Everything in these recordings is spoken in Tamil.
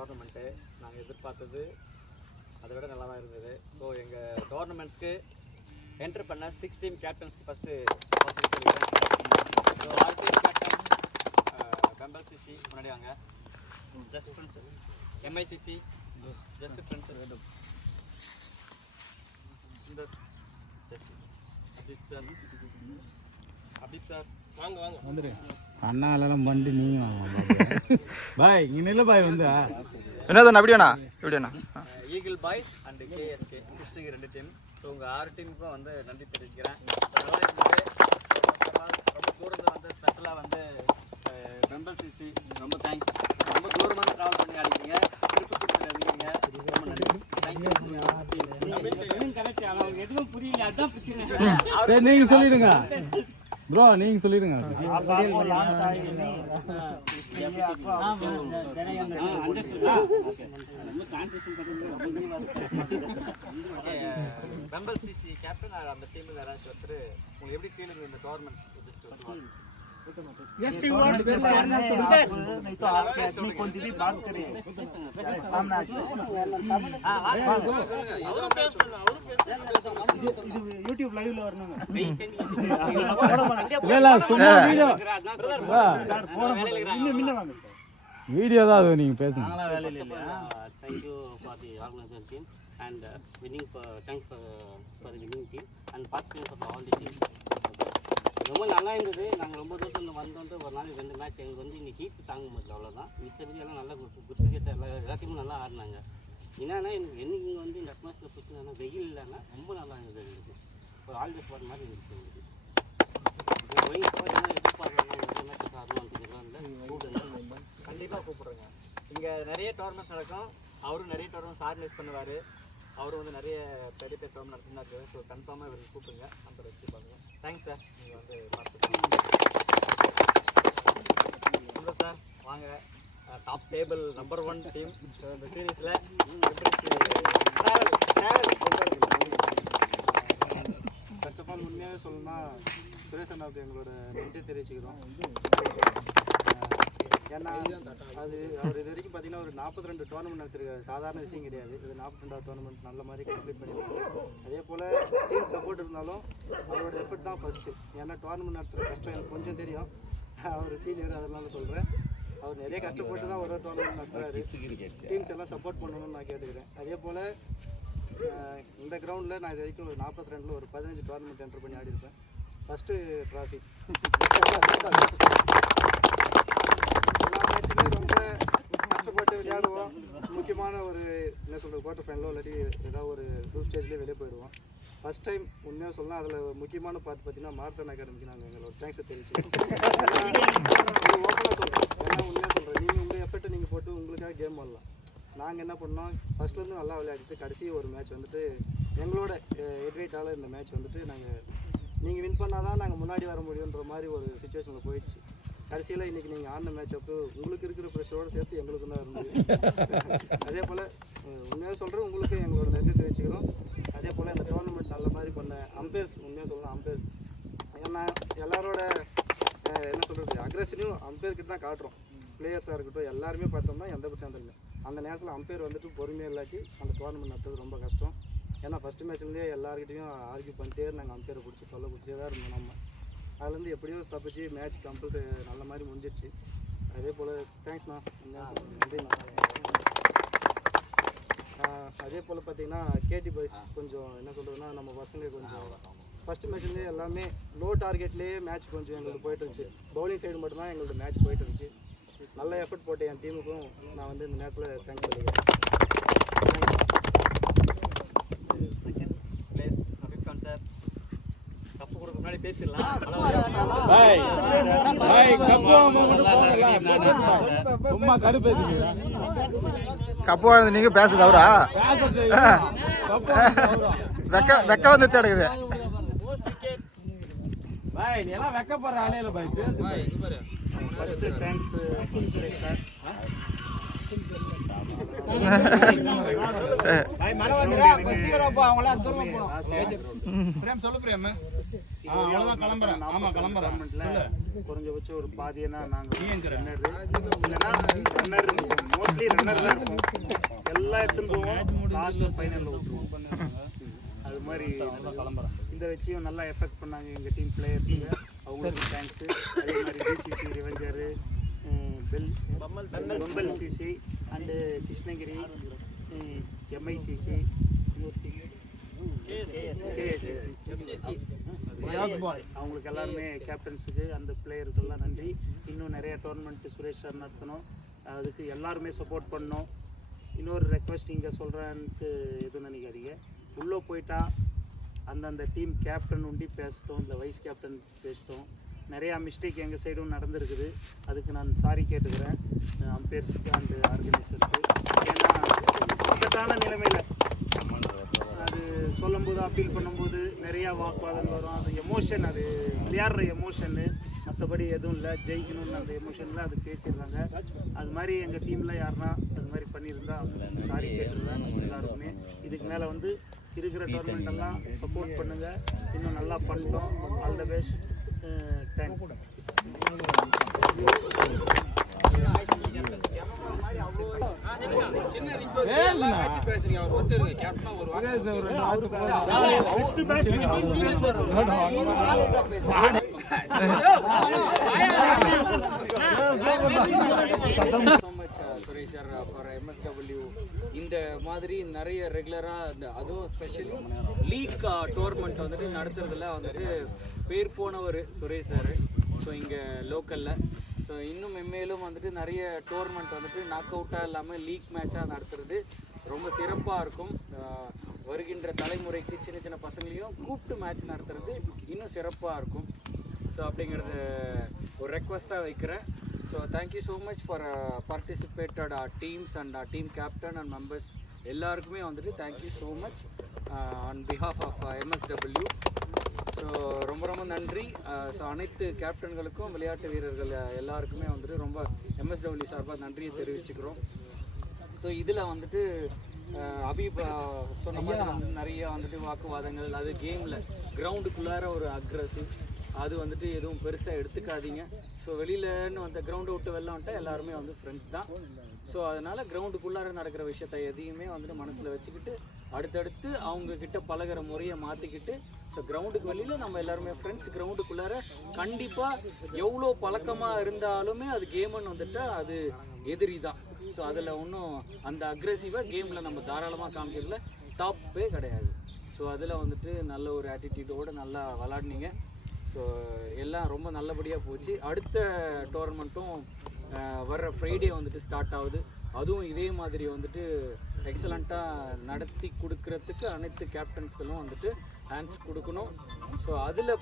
டோர்னமெண்ட்டு நாங்கள் எதிர்பார்த்தது அதை விட நல்லா தான் இருந்தது. ஸோ எங்கள் டோர்னமெண்ட்ஸ்க்கு என்ட்ரு பண்ண 6 டீம் கேப்டன்ஸ்க்கு ஃபஸ்ட்டு சொல்லிக்கிறேன். So 6 team captain Pammal CC முன்னாடி வாங்க, just friends MICC just friends இந்த ஜஸ்ட் அபித் சார் வாங்க வாங்க வந்துடுங்க. அண்ணாலாம் பண்ணி நீங்கள் வாங்க பாய் இங்கே நில்ல பாய் வந்து என்னதான் அப்படியாண்ணா எப்படியாண்ணா eagle boys and KSK Krishnagiri 2 team. So உங்கள் 6 டீமுக்கும் வந்து நன்றி தெரிவிச்சுக்கிறேன். நல்லா இருந்தது. ரொம்ப தூரத்தில் வந்து ஸ்பெஷலாக வந்து மெம்பர் சிசி ரொம்ப தேங்க்ஸ். ரொம்ப தூரமாக ட்ராவல் பண்ணி ஆடிக்கிறீங்க, திருப்பி கொடுத்துருக்கீங்க, ரொம்ப நன்றி. எதுவும் புரியல, அதான் பிரச்சனை. நீங்கள் சொல்லிடுங்க ப்ரோ, நீங்கள் சொல்லிடுங்க. மெம்பர் சிசி கேப்டன் அந்த டீமில் யாராச்சும் ஒருத்தர் உங்களுக்கு எப்படி ஃபீல் இருக்குது இந்த tournament? Just few words best corner सुनते नहीं तो आप आदमी कौन दी बात करे सामने இது YouTube லைவ்ல வரணும். இல்ல சும்மா வீடியோ முன்ன வாங்க வீடியோ தான் அது, நீங்க பேசுங்க. Thank you for the organization team and winning thanks for the winning team and participants of all the teams. ரொம்ப நல்லா இருந்தது. நாங்கள் ரொம்ப தூரத்தில் வந்தோன்ட்டு ஒரு நாள் 2 மேட்ச் எங்களுக்கு வந்து இங்கே ஹீட் தாங்க முடியல, அவ்வளோதான். மிச்சபடி எல்லாம் நல்லா குட் கிரிக்கெட் எல்லாத்தையுமே நல்லா ஆடினாங்க. என்னன்னா எனக்கு இங்கே வந்து இந்த அட்மாஸ்பியர் பிடிச்சதுன்னா வெயில் இல்லைன்னா ரொம்ப நல்லா இருந்தது. எங்களுக்கு ஒரு ஆல் தி ஸ்பாட் மாதிரி இருந்துச்சு. எங்களுக்கு எதிர்பார்க்கலாம் கண்டிப்பாக கூப்பிட்றேங்க. இங்கே நிறைய டோர்னமெண்ட்ஸ் நடக்கும். அவரும் நிறைய டோர்னமெண்ட்ஸ் ஆர்கனைஸ் பண்ணுவார். அவரும் வந்து நிறைய பெரிய பெரிய டோர்னமெண்ட் நடத்தினாரு. ஸோ கன்ஃபார்மாக இவருக்கு கூப்பிடுங்க, நம்ம வச்சு பாருங்க. தேங்க்ஸ் சார், நீங்கள் வந்து பார்த்துக்கோங்க சார். வாங்க, டாப் டேபிள் நம்பர் 1 டீம் இந்த சீரீஸில் ஃபர்ஸ்ட் ஆஃப் ஆல் உண்மையாகவே சொல்லணும்னா சுரேஷ் அண்ணாவுக்கு எங்களோட நன்றி தெரிவிச்சுக்கிறோம். ஏன்னா அது அவர் இது வரைக்கும் பார்த்தீங்கன்னா ஒரு 42 டோர்னமெண்ட் நடத்திருக்காரு. சாதாரண விஷயம் கிடையாது. இது 42வது டோர்னமெண்ட் நல்ல மாதிரி கம்ப்ளீட் பண்ணியிருக்காரு. அதே போல் டீம் சப்போர்ட் இருந்தாலும் அவரோட எஃபர்ட் தான் ஃபஸ்ட்டு. ஏன்னா டோர்னமெண்ட் நடத்துகிற கஷ்டம் எனக்கு கொஞ்சம் தெரியும். அவர் சீனியர், அதனால சொல்கிறேன். அவர் நிறைய கஷ்டப்பட்டு தான் ஒரு டோர்னமெண்ட் நடத்துகிறாரு. டீம்ஸ் எல்லாம் சப்போர்ட் பண்ணணும்னு நான் கேட்டுக்கிறேன். அதே போல் இந்த கிரவுண்டில் நான் இது வரைக்கும் ஒரு 42ல் ஒரு 15 டோர்னமெண்ட் என்ட்ரு பண்ணி ஆடிருப்பேன். ஃபஸ்ட்டு ட்ராஃபி எல்லா மேட்சுமே ரொம்ப கஷ்டப்பட்டு விளையாடுவோம். முக்கியமான ஒரு என்ன சொல்கிறது குவார்ட்டர் ஃபைனலோ இல்லாட்டி ஏதாவது ஒரு குரூப் ஸ்டேஜ்லேயே வெளியே போயிடுவோம். ஃபஸ்ட் டைம் உண்மையாக சொல்லலாம். அதில் முக்கியமான பார்ட் பார்த்தீங்கன்னா மார்டன் அகாடமிக்கு நாங்கள் எங்களோட தேங்க்ஸை தெரிவிச்சுக்கோம். ஓப்பனாக சொல்கிறேன், ஏன்னா உண்மையாக சொல்கிறேன். நீங்கள் உங்கள் எஃபர்ட்டை நீங்கள் போட்டு உங்களுக்காக கேம் வரலாம். நாங்கள் என்ன பண்ணோம், ஃபஸ்ட்லேருந்து நல்லா விளையாடிட்டு கடைசி ஒரு மேட்ச் வந்துட்டு எங்களோட ஹெட்வெயிட்டால் இந்த மேட்ச் வந்துட்டு நீங்கள் வின் பண்ணால் தான் நாங்கள் முன்னாடி வர முடியுன்ற மாதிரி ஒரு சுச்சுவேஷனில் போயிடுச்சு. கடைசியில் இன்றைக்கி நீங்கள் ஆடின மேட்ச் அப்போ உங்களுக்கு இருக்கிற ப்ரெஷரோடு சேர்த்து எங்களுக்கு தான் இருந்தது. அதே போல் உண்மையாக சொல்கிறேன், உங்களுக்கு எங்களோட நன்றி தெரிவிச்சுக்கிறோம். அதே போல் இந்த டோர்னமெண்ட் நல்ல மாதிரி பண்ண அம்பையர்ஸ், உண்மையாக சொல்லணும் அம்பையர்ஸ். ஏன்னா எல்லாரோட என்ன சொல்கிறது அக்ரெஷனையும் அம்பையர்கிட்ட தான் காட்டுறோம். பிளேயர்ஸாக இருக்கட்டும் எல்லாருமே பார்த்தோம்னா எந்த பிரச்சனை இல்லை. அந்த நேரத்தில் அம்பையர் வந்துட்டு பொறுமையாக இல்லாட்டி அந்த டோர்னமெண்ட் நடத்துறது ரொம்ப கஷ்டம். ஏன்னா ஃபஸ்ட்டு மேட்ச்லேருந்தே எல்லாருக்கிட்டையும் ஆர்கியூ பண்ணிட்டே நாங்கள் அம்பையரை பிடிச்சி தொல்லை பிடிச்சே தான் இருந்தோம். நம்ம அதுலேருந்து எப்படியோ தப்பிச்சு மேட்ச் கம்பல்சரி நல்ல மாதிரி முடிஞ்சிடுச்சு. அதே போல் தேங்க்ஸ்ண்ணா, நன்றிண்ணா. அதே போல் பார்த்தீங்கன்னா கேடி பாய்ஸ் கொஞ்சம் என்ன சொல்கிறதுன்னா நம்ம பசங்க கொஞ்சம் ஃபஸ்ட்டு மேட்ச்லேயே எல்லாமே லோ டார்கெட்லேயே மேட்ச் கொஞ்சம் எங்களுக்கு போயிட்டு இருந்துச்சு. பவுலிங் சைடு மட்டும்தான் எங்களோட மேட்ச் போயிட்டு இருந்துச்சு. நல்ல எஃபர்ட் போட்டு என் டீமுக்கும் நான் வந்து இந்த நேரத்தில் தேங்க்ஸ் சொல்லிக்கிறேன். Second place Abid Khan sir. Cup கொடுக்க முன்னாடி பேசிடலாம். சும்மா கடுப்பேசுங்க. கப்பு வாழ்ந்து நீங்கள் பேசுறது அவரா வெக்க வந்துருச்சு அடக்குது. பாய் நீ எல்லாம் வெக்கப்படுற ஆளே இல்லை பாய், பேசு. First thanks sir. அவ்வளவுதான் கிளம்புறேன். ஆமா கிளம்புறேன். குறைஞ்சபட்சம் ஒரு பாதியனா நாங்கள் ரன்னர் மோஸ்ட்லி ரன்னர் தான் இருக்கும். எல்லாம் எடுத்துன்னு போவோம், லாஸ்ட்டில் ஃபைனலில் விட்டுருவோம். அது மாதிரி கிளம்புறேன். இந்த வச்சியும் நல்லா எஃபெக்ட் பண்ணாங்க எங்கள் டீம் பிளேயர்ஸுங்க, அவங்களுக்கு தேங்க்ஸு. அதே மாதிரி DCC revenger, Pammal CC and Krishnagiri, MICC, KSCC, அவங்களுக்கு எல்லாருமே கேப்டன்ஸுக்கு அந்த பிளேயருக்கெல்லாம் நன்றி. இன்னும் நிறைய டோர்னமெண்ட்டு சுரேஷ் சார் நடத்தணும், அதுக்கு எல்லாருமே சப்போர்ட் பண்ணணும். இன்னொரு ரெக்வஸ்ட் இங்கே சொல்கிறேன்ட்டு எதுவும் நினைக்காதீங்க. உள்ளே போயிட்டா அந்தந்த டீம் கேப்டன் உண்டி பேசிட்டோம், இல்லை வைஸ் கேப்டன் பேசிட்டோம். நிறையா மிஸ்டேக் எங்கள் சைடும் நடந்திருக்குது, அதுக்கு நான் சாரி கேட்டுக்கிறேன் அம்பையர்ஸுக்கு அண்டு ஆர்கனைசருக்கு. ஏன்னா இக்கட்டான நிலைமையில் அது சொல்லும்போது அப்பீல் பண்ணும்போது நிறையா வாக்குவாதம் வரும். அது எமோஷன், அது விளையாடுற எமோஷனு, மற்றபடி எதுவும் இல்லை. ஜெயிக்கணும்னு அந்த எமோஷனில் அது பேசிடுறாங்க. அது மாதிரி எங்கள் டீமில் யாருன்னா அது மாதிரி பண்ணியிருந்தா சாரி கேட்டுருவேன் எல்லாருக்குமே. இதுக்கு மேலே வந்து இருக்கிற டோர்னமெண்ட் எல்லாம் சப்போர்ட் பண்ணுங்கள், இன்னும் நல்லா பண்ணிட்டோம். All the best, thanks. Suresh sir for MSW இந்த மாதிரி நிறைய ரெகுலராக அதுவும் ஸ்பெஷலி லீக் டோர்னமெண்ட் வந்துட்டு நடத்துறதுல வந்துட்டு பேர் போனவர் சுரேஷ் சார். ஸோ இங்கே லோக்கலில் ஸோ இன்னும் மென்மேலும் வந்துட்டு நிறைய டோர்னமெண்ட் வந்துட்டு நாக் அவுட்டாக இல்லாமல் லீக் மேட்சாக நடத்துறது ரொம்ப சிறப்பாக இருக்கும். வருகின்ற தலைமுறைக்கு சின்ன சின்ன பசங்களையும் கூப்பிட்டு மேட்ச் நடத்துறது இன்னும் சிறப்பாக இருக்கும். ஸோ அப்படிங்கிறது ஒரு ரெக்வஸ்ட்டாக வைக்கிறேன். So thank you so much for participated teams and team captain and members எல்லாருக்குமே வந்துட்டு thank you so much on behalf of MSW. So ரொம்ப ரொம்ப நன்றி. ஸோ அனைத்து கேப்டன்களுக்கும் விளையாட்டு வீரர்கள் எல்லாருக்குமே வந்துட்டு ரொம்ப MSW சார்பாக நன்றியை தெரிவிச்சுக்கிறோம். ஸோ இதில் வந்துட்டு சொன்ன மாதிரி வந்து நிறைய வந்துட்டு வாக்குவாதங்கள், அது கேமில் கிரவுண்டுக்குள்ளார ஒரு அக்ரஸிவ், அது வந்துட்டு எதுவும் பெருசாக எடுத்துக்காதீங்க. ஸோ வெளியிலன்னு அந்த கிரவுண்டை விட்டு வெளில வந்துட்டால் எல்லாருமே வந்து ஃப்ரெண்ட்ஸ் தான். ஸோ அதனால் கிரவுண்டுக்குள்ளார நடக்கிற விஷயத்த எதையுமே வந்துட்டு மனசில் வச்சுக்கிட்டு அடுத்தடுத்து அவங்கக்கிட்ட பழகிற முறையை மாற்றிக்கிட்டு ஸோ கிரவுண்டுக்கு வெளியில் நம்ம எல்லாருமே ஃப்ரெண்ட்ஸ், கிரவுண்டுக்குள்ளார கண்டிப்பாக எவ்வளோ பழக்கமாக இருந்தாலுமே அது கேமுன்னு வந்துட்டால் அது எதிரி தான். ஸோ அதில் ஒன்றும் அந்த அக்ரெசிவாக கேமில் நம்ம தாராளமாக காமிக்கிறதுல தப்பே கிடையாது. ஸோ அதில் வந்துட்டு நல்ல ஒரு ஆட்டிடியூடோடு நல்லா விளாட்னீங்க. ஸோ எல்லாம் ரொம்ப நல்லபடியாக போச்சு. அடுத்த டோர்னமெண்ட்டும் வர்ற ஃப்ரைடே வந்துட்டு ஸ்டார்ட் ஆகுது. அதுவும் இதே மாதிரி வந்துட்டு எக்ஸலண்ட்டாக நடத்தி கொடுக்கறதுக்கு அனைத்து கேப்டன்ஸ்களும் வந்துட்டு ஹேண்ட்ஸ் கொடுக்கணும். ஸோ அதில்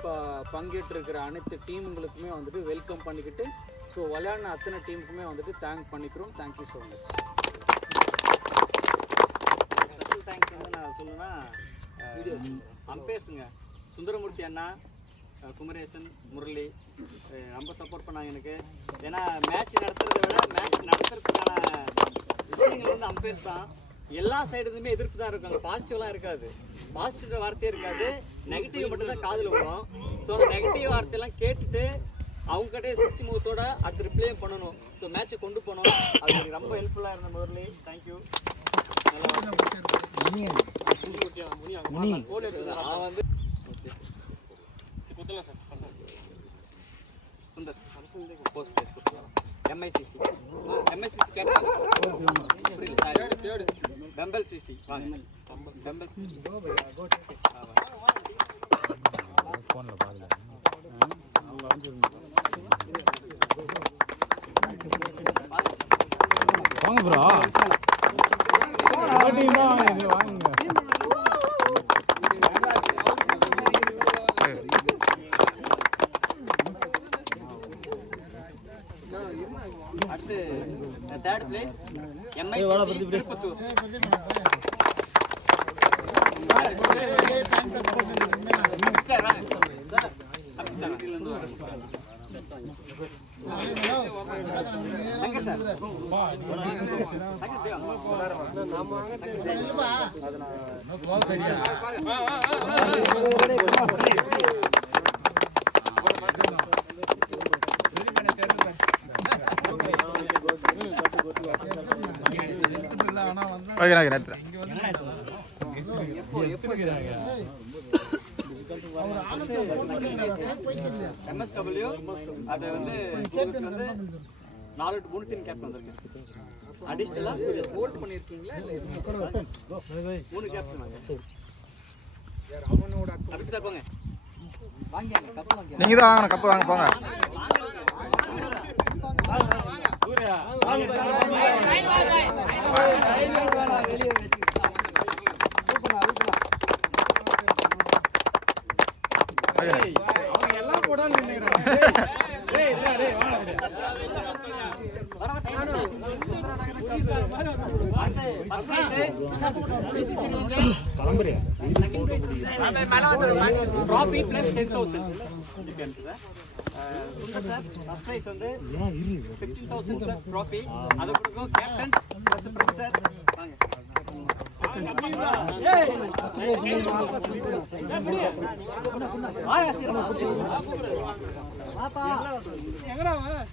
பங்கேற்றிருக்கிற அனைத்து டீமுங்களுக்குமே வந்துட்டு வெல்கம் பண்ணிக்கிட்டு ஸோ விளையாடின அத்தனை டீமுக்குமே வந்துட்டு தேங்க் பண்ணிக்கிறோம். Thank you so much. Special thanks வந்து நான் சொல்லணும்னா அம்பையர்ஸுங்க, சுந்தரமூர்த்தி அண்ணா, குமரேசன், முரளி ரொம்ப சப்போர்ட் பண்ணாங்க எனக்கு. ஏன்னா மேட்ச் நடத்துறதை விட மேட்ச் நடத்துறதுக்கான விஷயங்கள் வந்து அம்பையர்ஸ் தான். எல்லா சைடுமே எதிர்ப்பு தான் இருக்கும், அங்கே பாசிட்டிவ்லாம் இருக்காது, பாசிட்டிவ் வார்த்தையே இருக்காது, நெகட்டிவ் மட்டும் தான் காதில் விடும். ஸோ அந்த நெகட்டிவ் வார்த்தையெல்லாம் கேட்டுட்டு அவங்ககிட்டே சிரிச்சு முகத்தோட அடுத்த ரிப்ளேயும் பண்ணணும். ஸோ மேட்சை கொண்டு போனோம். அது எனக்கு ரொம்ப ஹெல்ப்ஃபுல்லாக இருந்த முரளி, தேங்க்யூ. அவன் வந்து சுந்தர் போஸ்ட் பிளேஸ் கொடுத்துருக்கான். MICC கேப்டன் பெம்பல் சிசி வாங்க. பெம்பல் சிசி ஃபோனில் பாருங்க. வாங்க ப்ரோ, வாங்க. அடுத்து third place MICC Tirupattur. Sir வாங்க sir. Thank you sir. Okay okay நேற்று MSW அது வந்து உங்களுக்கு வந்து 4 to 3 டீம் கேப்டன் வந்திருக்கு. அடிஷனலா ஹோல்ட் பண்ணிருக்கீங்களா இல்ல 3 கேப்டன் வாங்க. யார் அவனோட அதுக்கு சார் போங்க. வாங்க கப் வாங்க. நீங்க தான் வாங்கணும் கப்பு வாங்க போங்க. சூர்யா வெளியே வெச்சு சூப்பரா அவங்க எல்லாம் போடான்னு நினைக்கிறாங்க. டேய் டேய் வாடா Trophy plus 10,000. Sundar sir first prize வந்து 15,000 plus trophy. அது கொடுக்கும் கேப்டன் plus பிரின்ஸ் சார் வாங்க. ஃபர்ஸ்ட் பிரைஸ் வாடா சீரமா புடிச்சு. பாப்பா எங்கடா அவன்?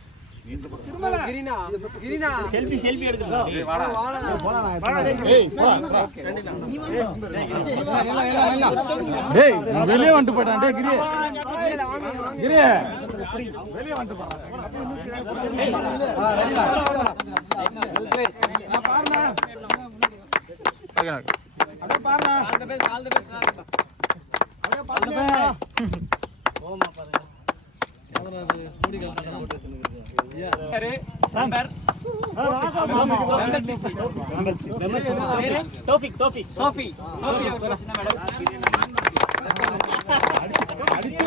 கிரீனா செல்ஃபி எடுத்துடா. ஏய் வாடா போடா. ஏய் போடா. டேய் வெளிய வந்து போடா. டேய் கிரி வெளிய வந்து போடா. ஓகே ஓகே அப்படியே பாருங்க. ஆல் தி பெஸ்ட் அப்படியே பாருங்க. ஓமா பாருங்க. அவரது மூடி கலெக்ஷன் போட்டுருக்கு. யாரு சாம்பர் MLCC தோஃபிக் ஒரு சின்ன மேடம் அடிச்சு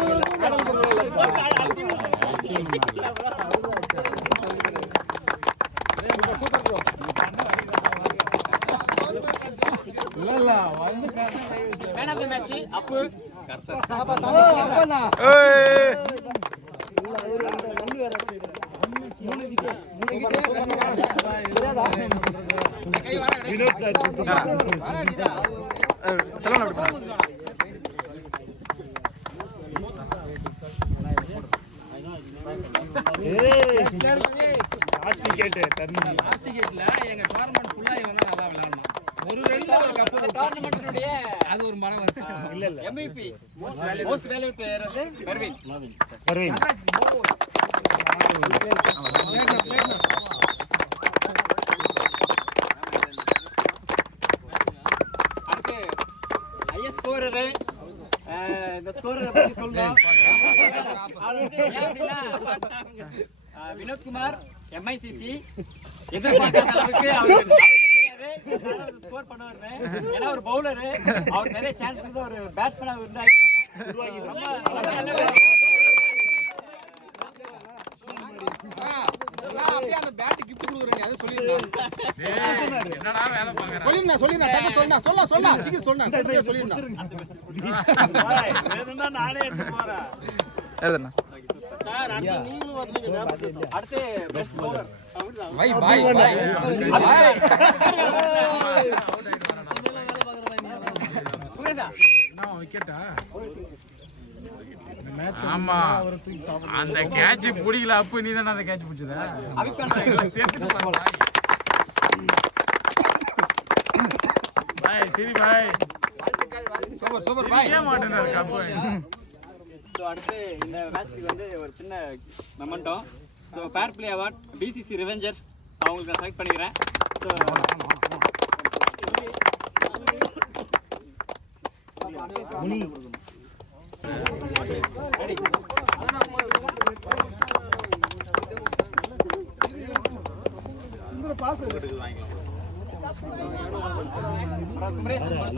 இல்ல வந்து மேன் ஆஃப் தி மேட்ச் அப்பு ஏய் வினோத் சார் செலவன் அப்படி பண்ணு. டிக்கெட்ல எங்க டோர்னமெண்ட் ஃபுல்லா இவன் தான் நல்லா விளையாடணும். ஒரு ரெண்டு ஒரு கப் டோர்னமெண்ட்னுடைய அது ஒரு மன வருத்தம். இல்ல MVP மோஸ்ட் வேல்யூபிள் பிளேயர் வந்து பர்வீன். அடுத்து ஹையஸ்ட் ஸ்கோரர் இந்த ஸ்கோரரை பத்தி சொல்லணும். வினோத்குமார் MICC எதிர்பார்க்காத அளவுக்கு அவருக்கு தெரியாது ஸ்கோர் பண்ணுவாரு. ஏன்னா ஒரு பவுலர் அவர் நிறைய சான்ஸ் கொடுத்து ஒரு பேட்ஸ்மேனாக இருந்தாரு. அந்த பேட் கிஃப்ட் கொடுக்குறேன் அதை சொல்லிடுறேன். என்னடா வேலை பாக்குற? சொல்லிடுறேன் சீக்கிரம் சொல்லிடுறேன். நானே எடுத்து போறேன். எழுதுண்ணா சார் அடுத்து நீங்களும் வரலீங்க. அடுத்து பெஸ்ட் பவுலர் பாய் ஆமா அந்த கேட்ச் பிடிக்கல. அப்ப நீ தானே அந்த கேட்ச் பிடிச்சதா? பாய் சரி பாய் சூப்பர் பாய். ஏன் மாட்டேனாரு கப்பு? ஸோ அடுத்து இந்த மேட்ச்சுக்கு வந்து ஒரு சின்ன memento. So fair play award BCC revengers அவங்களுக்கு நான் செலக்ட் பண்ணிக்கிறேன். ஸோ